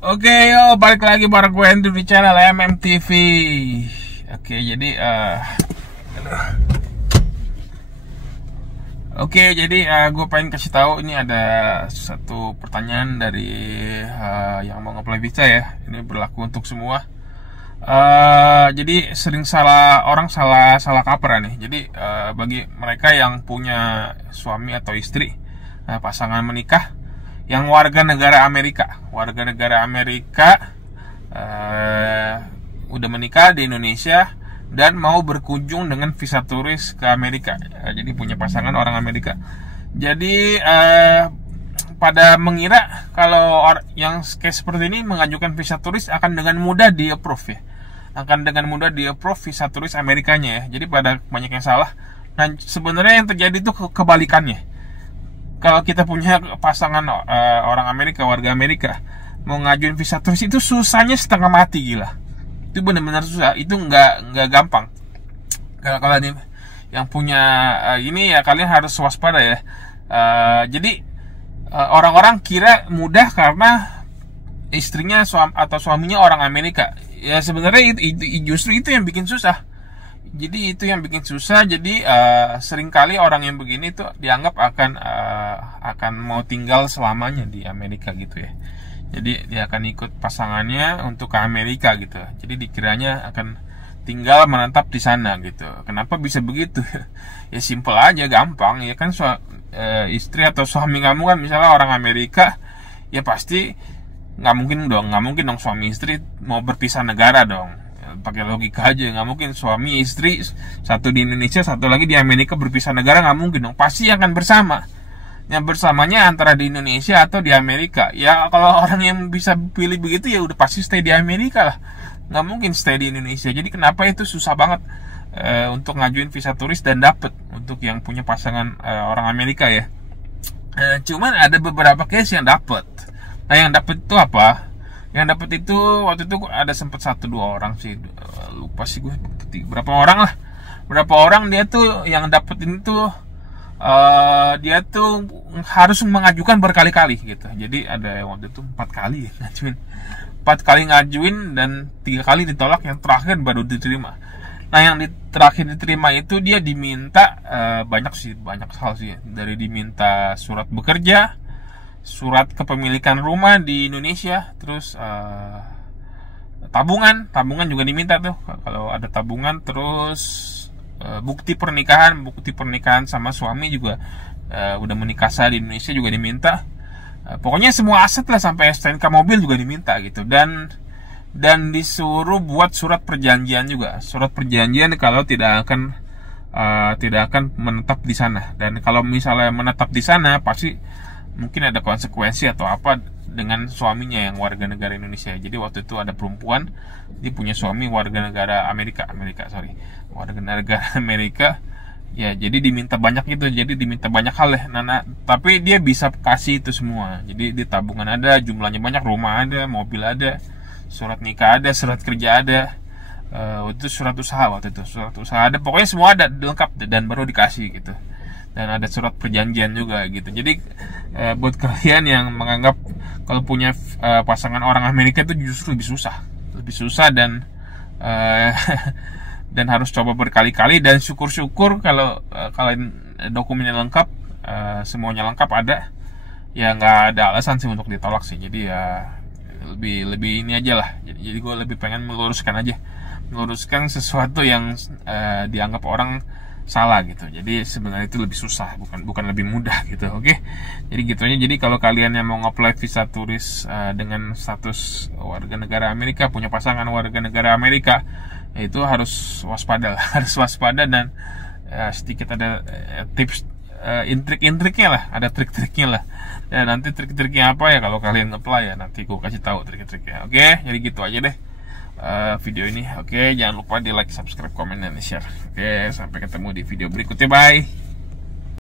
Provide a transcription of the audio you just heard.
Oke, yo balik lagi bareng gue Andrew di channel MMTV. Oke, jadi gue pengen kasih tahu ini ada satu pertanyaan dari yang mau nge-play visa ya. Ini berlaku untuk semua. Jadi sering orang salah kaprah nih. Jadi bagi mereka yang punya suami atau istri, pasangan menikah yang warga negara Amerika udah menikah di Indonesia dan mau berkunjung dengan visa turis ke Amerika. Jadi punya pasangan orang Amerika. Jadi pada mengira kalau yang case seperti ini mengajukan visa turis akan dengan mudah di-approve ya. Akan dengan mudah di-approve visa turis Amerikanya ya. Jadi pada banyak yang salah. Dan sebenarnya yang terjadi itu kebalikannya. Kalau kita punya pasangan orang Amerika, warga Amerika, mau ngajuin visa turis itu susahnya setengah mati, gila. Itu benar-benar susah. Itu nggak gampang. Kalau ini yang punya ini ya kalian harus waspada ya. Jadi orang-orang kira mudah karena istrinya atau suaminya orang Amerika. Ya sebenarnya justru itu yang bikin susah. Jadi itu yang bikin susah. Jadi seringkali orang yang begini tuh dianggap akan mau tinggal selamanya di Amerika gitu ya. Jadi dia akan ikut pasangannya untuk ke Amerika gitu. Jadi dikiranya akan tinggal menetap di sana gitu. Kenapa bisa begitu? Ya simple aja, gampang ya kan. Istri atau suami kamu kan misalnya orang Amerika, ya pasti nggak mungkin dong suami istri mau berpisah negara dong. Pakai logika aja, nggak mungkin suami istri satu di Indonesia, satu lagi di Amerika berpisah negara, nggak mungkin dong. Pasti akan bersama. Yang bersamanya antara di Indonesia atau di Amerika. Ya kalau orang yang bisa pilih begitu ya udah pasti stay di Amerika lah. Nggak mungkin stay di Indonesia. Jadi kenapa itu susah banget untuk ngajuin visa turis dan dapet untuk yang punya pasangan orang Amerika ya. Cuman ada beberapa case yang dapet. Nah yang dapet itu apa? Yang dapat itu waktu itu ada sempat 1-2 orang sih, lupa sih gue berapa orang dia tuh yang dapetin tuh dia tuh harus mengajukan berkali-kali gitu. Jadi ada waktu itu 4 kali ngajuin, 4 kali ngajuin dan 3 kali ditolak, yang terakhir baru diterima. Nah yang terakhir diterima itu dia diminta banyak hal sih, dari diminta surat bekerja, surat kepemilikan rumah di Indonesia, terus tabungan juga diminta tuh kalau ada tabungan, terus bukti pernikahan sama suami juga, udah menikah sah di Indonesia juga diminta. Pokoknya semua aset lah, sampai STNK mobil juga diminta gitu, dan disuruh buat surat perjanjian juga, surat perjanjian kalau tidak akan menetap di sana. Dan kalau misalnya menetap di sana pasti mungkin ada konsekuensi atau apa dengan suaminya yang warga negara Indonesia. Jadi waktu itu ada perempuan, dia punya suami warga negara warga negara Amerika ya. Jadi diminta banyak gitu, jadi diminta banyak hal ya. Tapi dia bisa kasih itu semua. Jadi di tabungan ada, jumlahnya banyak, rumah ada, mobil ada, surat nikah ada, surat kerja ada, itu surat usaha ada, pokoknya semua ada lengkap dan baru dikasih gitu. Dan ada surat perjanjian juga gitu. Jadi buat kalian yang menganggap kalau punya pasangan orang Amerika itu justru lebih susah dan dan harus coba berkali-kali, dan syukur-syukur kalau kalian dokumennya lengkap, semuanya lengkap ada, ya nggak ada alasan sih untuk ditolak sih. Jadi ya lebih ini aja lah. Jadi gue lebih pengen meluruskan sesuatu yang dianggap orang salah gitu. Jadi sebenarnya itu lebih susah, bukan lebih mudah gitu. Oke. Jadi gitu aja. Jadi kalau kalian yang mau nge-apply visa turis dengan status warga negara Amerika, punya pasangan warga negara Amerika, ya itu harus waspada lah, dan sedikit ada tips, intrik-intriknya lah, ada trik-triknya lah. Dan nanti trik-triknya apa ya kalau kalian nge-apply ya, nanti gue kasih tahu trik-triknya. Oke. Jadi gitu aja deh video ini. Oke, jangan lupa di like, subscribe, komen, dan share. Oke, sampai ketemu di video berikutnya. Bye.